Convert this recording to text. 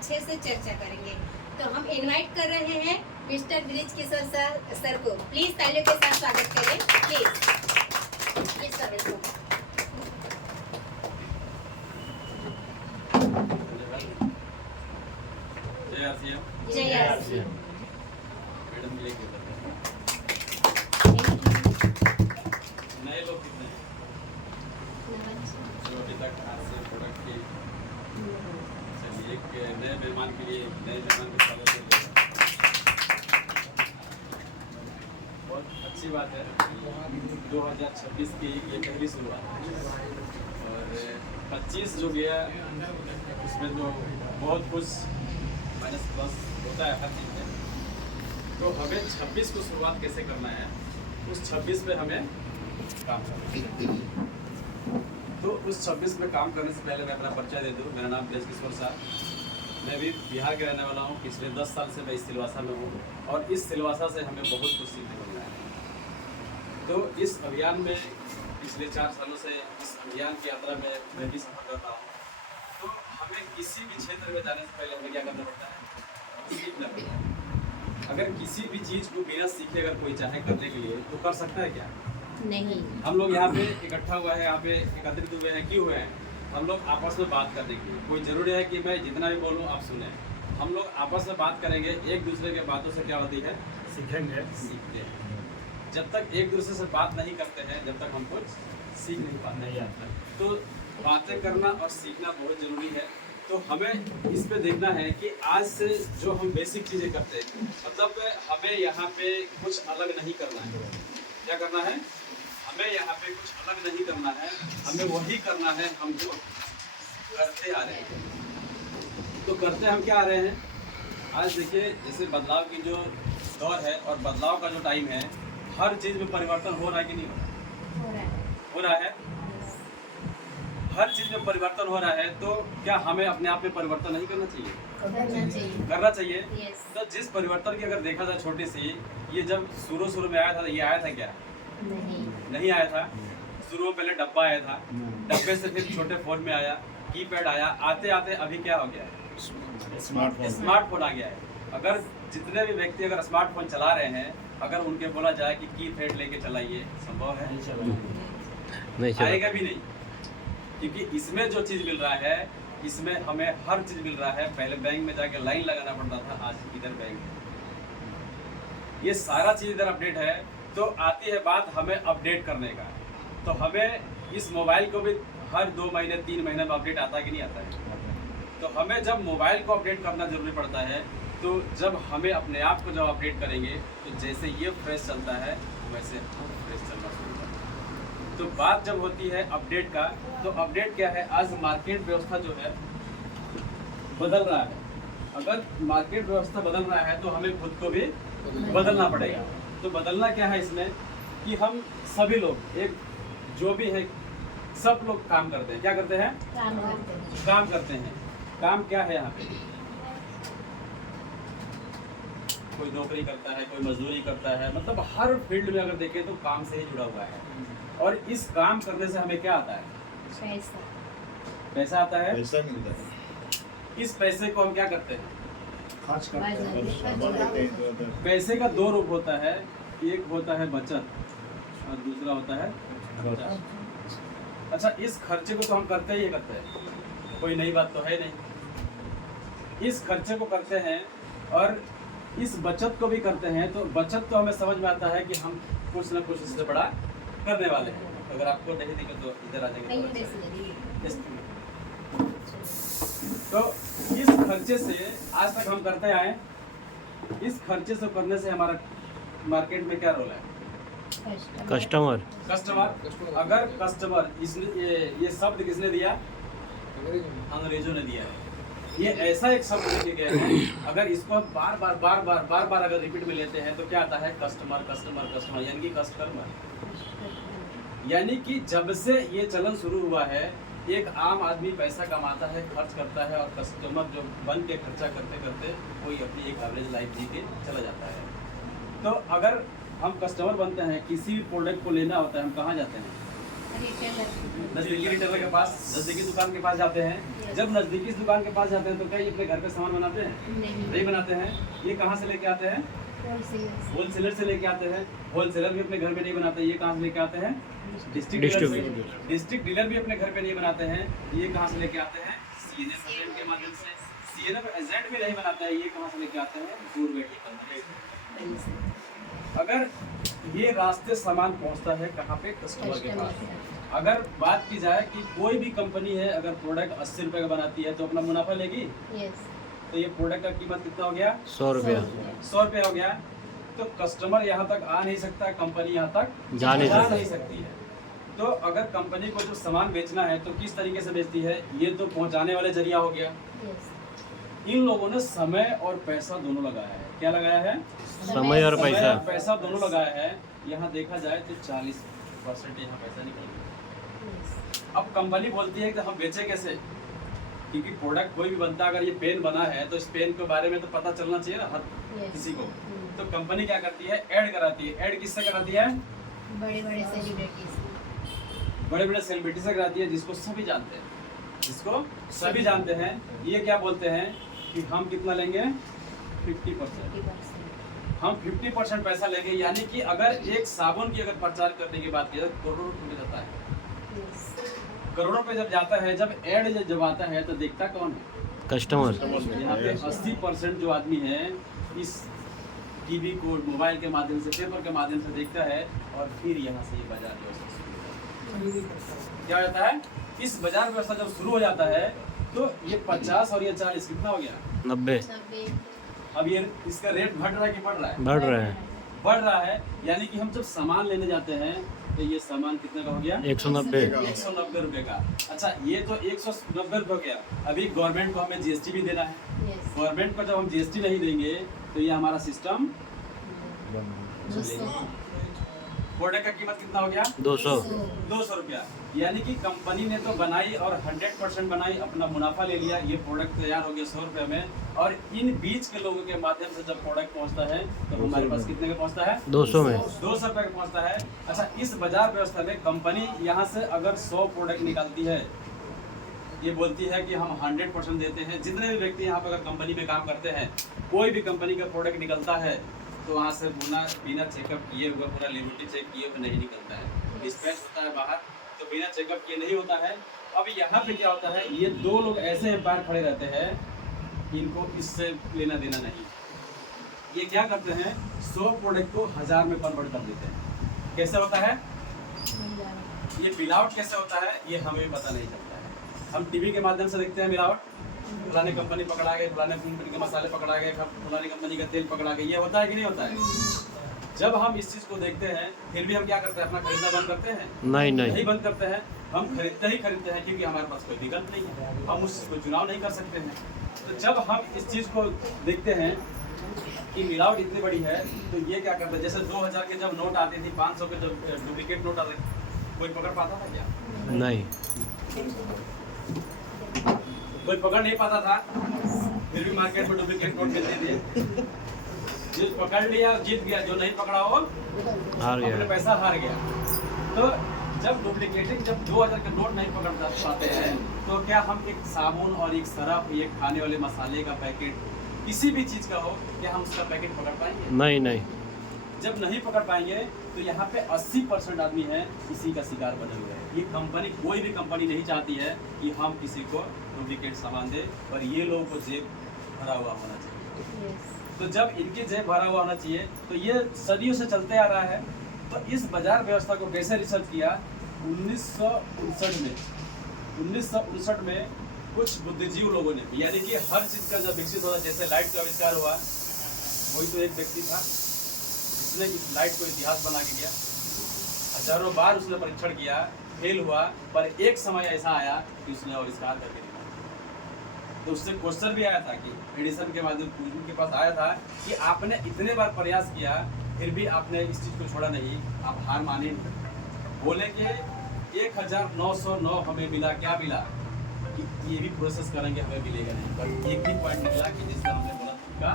अच्छे से चर्चा करेंगे। तो हम इनवाइट कर रहे हैं मिस्टर ब्रिज किशोर सर को। प्लीज तालियों के साथ स्वागत करें। Please sir welcome. जय आसिया। मैडम ये नए लोग कितने हैं जो अभी तक आज से प्रोडक्ट की चलिए एक नए मेहमान के लिए नए मेहमान के स्वागत है। बहुत अच्छी बात है। 2026 की ये पहली शुरुआत है और 25 जो गया उसमें तो बहुत कुछ माइनस प्लस होता है हर चीज़ में। तो हमें 26 को शुरुआत कैसे करना है, उस 26 पे हमें काम करना है। तो उस 26 में काम करने से पहले मैं अपना परिचय दे दूँ। मेरा नाम ब्रिज किशोर साहब। मैं भी बिहार के रहने वाला हूँ। पिछले 10 साल से मैं इस सिलवासा में हूँ और इस सिलवासा से हमें बहुत कुछ सीखने को मिला है। तो इस अभियान में पिछले 4 सालों से इस अभियान की यात्रा में मैं भी सफर कर रहा हूँ। तो हमें किसी भी क्षेत्र में जाने से पहले हमें क्या करना पड़ता है, सीखना पड़ता है। अगर किसी भी चीज़ को बिना सीखे अगर कोई चाहे करने के लिए तो कर सकता है क्या? नहीं। हम लोग यहाँ पे इकट्ठा हुए हैं, यहाँ पे एकत्रित हुए हैं, क्यों हुए हैं? हम लोग आपस में बात करने के लिए। कोई ज़रूरी है कि मैं जितना भी बोलूँ आप सुने। हम लोग आपस में बात करेंगे, एक दूसरे के बातों से क्या होती है, सीखेंगे, सीखते हैं। जब तक एक दूसरे से बात नहीं करते हैं, जब तक हम कुछ सीख नहीं पाते हैं। तो बातें करना और सीखना बहुत ज़रूरी है। तो हमें इस पे देखना है कि आज से जो हम बेसिक चीज़ें करते हैं, मतलब हमें यहाँ पे कुछ अलग नहीं करना है। क्या करना है? हमें यहाँ पे कुछ अलग नहीं करना है, हमें वही करना है हम जो करते आ रहे हैं। तो करते हम क्या आ रहे हैं? आज देखिए, जैसे बदलाव की जो दौर है और बदलाव का जो टाइम है, हर चीज़ में परिवर्तन हो रहा है कि नहीं हो रहा है? हो रहा है। हर चीज़ में परिवर्तन हो रहा है। तो क्या हमें अपने आप में परिवर्तन नहीं करना चाहिए? करना चाहिए। तो जिस परिवर्तन की अगर देखा जाए छोटी सी, ये जब शुरू में आया था, ये आया था क्या? नहीं आया था। शुरू में पहले डब्बा आया था, डब्बे से फिर छोटे फोन में आया, कीपैड आया, आते आते अभी क्या हो गया है? स्मार्टफोन आ गया है। अगर जितने भी व्यक्ति अगर स्मार्टफोन चला रहे हैं, अगर उनके बोला जाए कि कीपैड लेके चलाइए, संभव है? नहीं, आएगा भी नहीं। क्योंकि इसमें जो चीज़ मिल रहा है, इसमें हमें हर चीज़ मिल रहा है। पहले बैंक में जाके लाइन लगाना पड़ता था, आज इधर बैंक है। ये सारा चीज़ इधर अपडेट है। तो आती है बात हमें अपडेट करने का। तो हमें इस मोबाइल को भी हर 2 महीने 3 महीने में अपडेट आता है कि नहीं आता है? तो हमें जब मोबाइल को अपडेट करना जरूरी पड़ता है, तो जब हमें अपने आप को जब अपडेट करेंगे, तो जैसे ये फ्रेश चलता है वैसे हम फ्रेश चलना शुरू करते हैं। तो बात जब होती है अपडेट का, तो अपडेट क्या है? आज मार्केट व्यवस्था जो है बदल रहा है। अगर मार्केट व्यवस्था बदल रहा है तो हमें खुद को भी बदलना पड़ेगा। तो बदलना क्या है इसमें कि हम सभी लोग, एक जो भी है, सब लोग काम करते हैं। क्या करते हैं? काम करते हैं। काम क्या है यहाँ पे? कोई नौकरी करता है, कोई मजदूरी करता है, मतलब हर फील्ड में अगर देखें तो काम से ही जुड़ा हुआ है। और इस काम करने से हमें क्या आता है? पैसा आता है। पैसा मिलता है। इस पैसे को हम क्या करते हैं? खर्च करते हैं। पैसे का 2 रूप होता है, एक होता है बचत और दूसरा होता है खर्चा। अच्छा, इस खर्चे को तो हम करते ही करते हैं, कोई नई बात तो है नहीं। इस खर्चे को करते हैं और इस बचत को भी करते हैं। तो बचत तो हमें समझ में आता है कि हम कुछ ना कुछ इससे बड़ा करने वाले हैं। अगर आपको नहीं दिखे तो इधर आ जाएंगे। तो इस खर्चे से आज तक हम करते आए। इस खर्चे से करने से हमारा मार्केट में क्या रोल है? कस्टमर। अगर कस्टमर, ये शब्द किसने दिया? अंग्रेजों ने दिया है। ये ऐसा एक शब्द लिखे गए हैं, अगर इसको हम बार बार अगर रिपीट में लेते हैं तो क्या आता है? कस्टमर कस्टमर कस्टमर, यानी कि कस्टमर। यानी कि जब से ये चलन शुरू हुआ है, एक आम आदमी पैसा कमाता है, खर्च करता है, और कस्टमर जो बन के खर्चा करते करते कोई अपनी एक एवरेज लाइफ जी के चला जाता है। तो अगर हम कस्टमर बनते हैं, किसी भी प्रोडक्ट को लेना होता है, हम कहाँ जाते हैं? नजदीकी रिटेलर के पास, नजदीकी दुकान के पास जाते हैं। जब नजदीकी दुकान के पास जाते हैं तो क्या ये अपने घर पे सामान बनाते हैं? नहीं बनाते हैं। ये कहाँ से लेके आते हैं? होलसेलर से लेके आते हैं। होलसेलर भी अपने घर पे नहीं बनाते, ये कहाँ से लेके आते हैं? डिस्ट्रिक्ट डीलर से। डिस्ट्रिक्ट डीलर भी अपने घर पे नहीं बनाते हैं, ये कहाँ से लेके आते हैं? सीएनएफ एजेंट के माध्यम से। सीएनएफ एजेंट भी नहीं बनाता है, ये कहाँ से लेके आते हैं? दूर बैठी कंपनी से। अगर ये रास्ते सामान पहुंचता है कहाँ पे? कस्टमर के पास। अगर बात की जाए कि कोई भी कंपनी है अगर प्रोडक्ट 80 रुपए का बनाती है तो अपना मुनाफा लेगी? तो ये प्रोडक्ट का कीमत कितना हो गया? 100 रुपया। 100 रुपया हो गया। तो कस्टमर यहाँ तक आ नहीं सकता, कंपनी यहाँ तक जा नहीं सकती है। तो अगर कंपनी को जो सामान बेचना है तो किस तरीके से बेचती है? ये तो पहुँचाने वाले जरिया हो गया। इन लोगों ने समय और पैसा दोनों लगाया है। क्या लगाया है? समय और पैसा। पैसा दोनों लगाया है। यहाँ देखा जाए तो 40% यहाँ पैसा निकल गया। अब कंपनी बोलती है कि हम बेचे कैसे, क्योंकि प्रोडक्ट कोई भी बनता है, अगर ये पेन बना है तो इस पेन के बारे में तो पता चलना चाहिए ना हर किसी को। तो कंपनी क्या करती है? ऐड कराती है। ऐड किससे कराती है? बड़े बड़े सेलिब्रिटीज, बड़े बड़े सेलिब्रिटी से कराती है, जिसको सभी जानते हैं, जिसको सभी जानते हैं। ये क्या बोलते हैं कि हम कितना लेंगे? 50%। हम 50% पैसा लेंगे। यानी कि अगर एक साबुन की अगर प्रचार करने की बात की जाए करोड़ों रुपए में जाता है। करोड़ों पे जब जाता है, जब ऐड जब आता है तो देखता कौन है? कस्टमर। यहाँ पे 80% जो आदमी है इस टीवी को मोबाइल के माध्यम से, पेपर के माध्यम से देखता है और फिर यहाँ से ये बाजार व्यवस्था क्या हो जाता है? इस बाजार व्यवस्था जब शुरू हो जाता है तो ये 50 और ये 40 कितना हो गया? 90। अब ये इसका रेट बढ़ रहा है कि बढ़ रहा है? बढ़ रहे हैं। बढ़ रहा है। यानी कि हम जब सामान लेने जाते हैं तो ये सामान कितने का हो गया? 190। 190 रुपए का। अच्छा, ये तो 190 रुपए हो गया। अभी गवर्नमेंट को हमें जीएसटी भी देना है। गवर्नमेंट को जब हम जीएसटी नहीं देंगे तो ये हमारा सिस्टम प्रोडक्ट का कीमत कितना हो गया? 200 रुपया। यानी कि कंपनी ने तो बनाई और 100% बनाई, अपना मुनाफा ले लिया। ये प्रोडक्ट तैयार हो गया 100 रुपये में, और इन बीच के लोगों के माध्यम से जब प्रोडक्ट पहुंचता है तो हमारे पास कितने का पहुंचता है? 200 में। 200 रुपये का पहुंचता है। अच्छा, इस बाजार व्यवस्था में कंपनी यहाँ से अगर 100 प्रोडक्ट निकालती है, ये बोलती है कि हम 100% देते हैं। जितने भी व्यक्ति यहाँ पर अगर कंपनी में काम करते हैं, कोई भी कंपनी का प्रोडक्ट निकलता है तो वहाँ से बिना चेकअप किए हुए, पूरा लिबर्टी चेक किए हुए नहीं निकलता है। डिस्पैच होता है बाहर तो बिना चेकअप किए नहीं होता है। अब यहाँ पे क्या होता है, ये दो लोग ऐसे एम्पायर खड़े रहते हैं, इनको इससे लेना देना नहीं। ये क्या करते हैं, 100 प्रोडक्ट को 1000 में कन्वर्ट कर देते हैं। कैसे होता है ये मिलावट? कैसे होता है ये हमें भी पता नहीं चलता है। हम टीवी के माध्यम से देखते हैं मिलावट, फलानी कंपनी पकड़ा गई, फलाने कंपनी के मसाले पकड़ा गए, फलानी कंपनी का तेल पकड़ा गया। ये होता है कि नहीं होता है? जब हम इस चीज़ को देखते हैं फिर भी हम क्या करते हैं, अपना खरीदना बंद करते हैं? नहीं बंद करते हैं। हम खरीदते हैं क्योंकि हमारे पास कोई विकल्प नहीं है, हम उस चीज़ को चुनाव नहीं कर सकते हैं। तो जब हम इस चीज़ को देखते हैं कि मिलावट इतनी बड़ी है तो ये क्या करता है, जैसे 2000 के जब नोट आते थे, 500 के जब डुप्लीकेट नोट आते, कोई पकड़ पाता था क्या? नहीं, कोई पकड़ नहीं पाता था। फिर भी मार्केट में डुप्लीकेट नोट मिलते थे। जो पकड़ लिया जीत गया, जो नहीं पकड़ा वो हार गया, अपने पैसा हार गया। तो जब डुप्लीकेटिंग, जब 2000 के नोट नहीं पकड़ पाते हैं तो क्या हम एक साबुन और एक सरफ, एक खाने वाले मसाले का पैकेट, किसी भी चीज़ का हो, क्या हम उसका पैकेट पकड़ पाएंगे? नहीं। जब नहीं पकड़ पाएंगे तो यहाँ पे 80% आदमी हैं इसी का शिकार बने हुए हैं। ये कंपनी, कोई भी कंपनी नहीं चाहती है कि हम किसी को डुप्लीकेट सामान दें, और ये लोगों को जेब भरा हुआ होना चाहिए। तो जब इनकी जेब भरा हुआ होना चाहिए तो ये सदियों से चलते आ रहा है। तो इस बाजार व्यवस्था को कैसे रिसर्च किया? 1959 में कुछ बुद्धिजीवी लोगों ने, यानी कि हर चीज़ का जब विकसित हुआ, जैसे लाइट का आविष्कार हुआ, वही तो एक व्यक्ति था जिसने इस लाइट को इतिहास बना के गया। हजारों बार उसने परीक्षण किया, फेल हुआ, पर एक समय ऐसा आया कि उसने आविष्कार करके दिखाया। तो उससे क्वेश्चन भी आया था कि एडिसन के माध्यम के पास आया था कि आपने इतने बार प्रयास किया फिर भी आपने इस चीज़ को छोड़ा नहीं, आप हार माने नहीं। बोले कि 1909 हमें मिला, क्या मिला कि ये भी प्रोसेस करेंगे हमें मिलेगा नहीं, पर एक ही पॉइंट मिला कि जिसका हमने